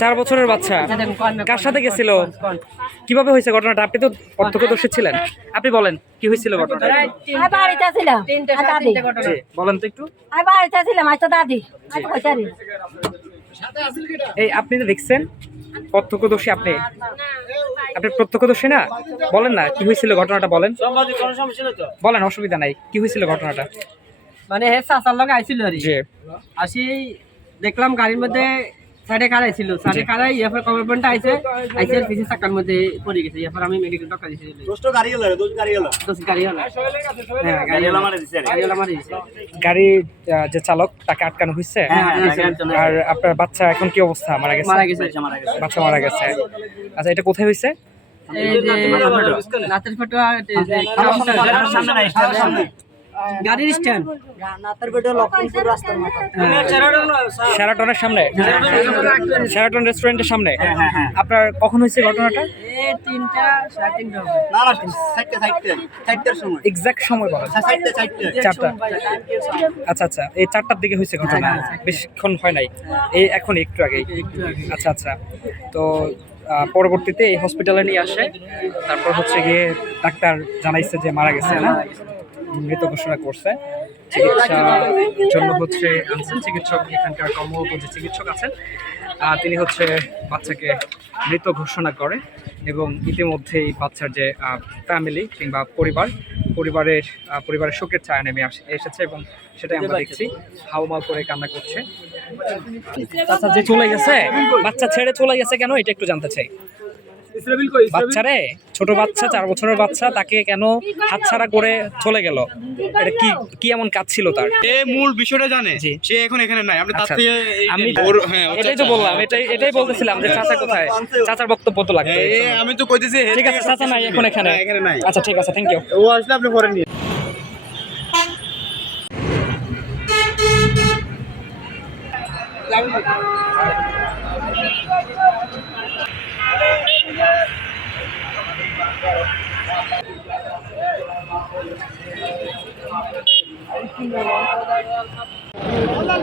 4 বছরের বাচ্চা কার সাথে গেছিল? কিভাবে হয়েছে ঘটনাটা? আপনি তো প্রত্যক্ষদর্শী ছিলেন, আপনি বলেন কি হয়েছিল ঘটনাটা? আমি বাড়িতে ছিলাম দাদি জি, বলেন তো একটু। আমি বাড়িতে ছিলাম আজ তো দাদি আজ কইতারি এই আপনি তো দেখছেন, প্রত্যক্ষদর্শী আপনি, আপনি প্রত্যক্ষদর্শী না? বলেন না কি হয়েছিল ঘটনাটা, বলেন বলেন, অসুবিধা নাই, কি হয়েছিল ঘটনাটা? মানে চাচার লগে আইছিল আর জি আসি দেখলাম গাড়ির মধ্যে সাইডে খাড়াই ছিল, সাইডে খাড়াই এরপর কমারপয়েন্টটা আইছে পিছিয়ে চাকার মধ্যে পড়ে গেছে। এরপর আমি মেডিকেল ডক্টর দিয়েছি। দোষ গাড়ি হলো হ্যাঁ গাড়িওয়ালা মারি দিছে। গাড়ির যে চালক তাকে আটকানো হয়েছে। আর আপনার বাচ্চা এখন কি অবস্থা? মারা গেছে? বাচ্চা মারা গেছে। আচ্ছা, এটা কোথায় হয়েছে? এই যে নাতের ফটো গাড়ির স্ট্যান্ড শেরাটনের সামনে, শেরাটন রেস্টুরেন্টের সামনে। আপনার কখন হয়েছে ঘটনাটা? 3টা 3:30 এক্সাক্ট সময় বলেন। 4টা। আচ্ছা আচ্ছা, এই 4টার দিকে হয়েছে ঘটনা, বেশিক্ষণ হয় নাই, এই এখন একটু আগেই। আচ্ছা আচ্ছা, তো পরবর্তীতে এই হসপিটালে নিয়ে আসে, তারপর হচ্ছে গিয়ে ডাক্তার জানাইছে যে মারা গেছে, না মৃত ঘোষণা করছে। চিকিৎসার জন্য হচ্ছে আনছেন চিকিৎসক, এখানকার কর্মরত যে চিকিৎসক আছেন তিনি হচ্ছে বাচ্চাকে মৃত ঘোষণা করে, এবং ইতিমধ্যেই বাচ্চার যে ফ্যামিলি কিংবা পরিবারের শোকের ছায়া নেমে এসেছে, এবং সেটাই আমরা দেখছি, হাউমাউ করে কান্না করছে। আচ্ছা, যে চলে গেছে, বাচ্চা ছেড়ে চলে গেছে কেন, এটা একটু জানতে চাই। বাচ্চারে, ছোট বাচ্চা, 4 বছরের বাচ্চা, তাকে কেন হাতছাড়া করে চলে গেল? এটা কি এমন কাজ ছিল তার? মূল বিষয়টা জানে, সে এখন এখানে নাই। আপনি তার থেকে আমি এটাই তো বললাম, এটাই বলতেছিলাম যে চাচা কোথায়, চাচার বক্তব্য তো লাগবে। আমি তো কইতেছি ঠিক আছে, চাচা নাই এখন এখানে নাই। আচ্ছা ঠিক আছে, থ্যাংক ইউ। ও আসলে আপনি পরে নিয়ে Hola,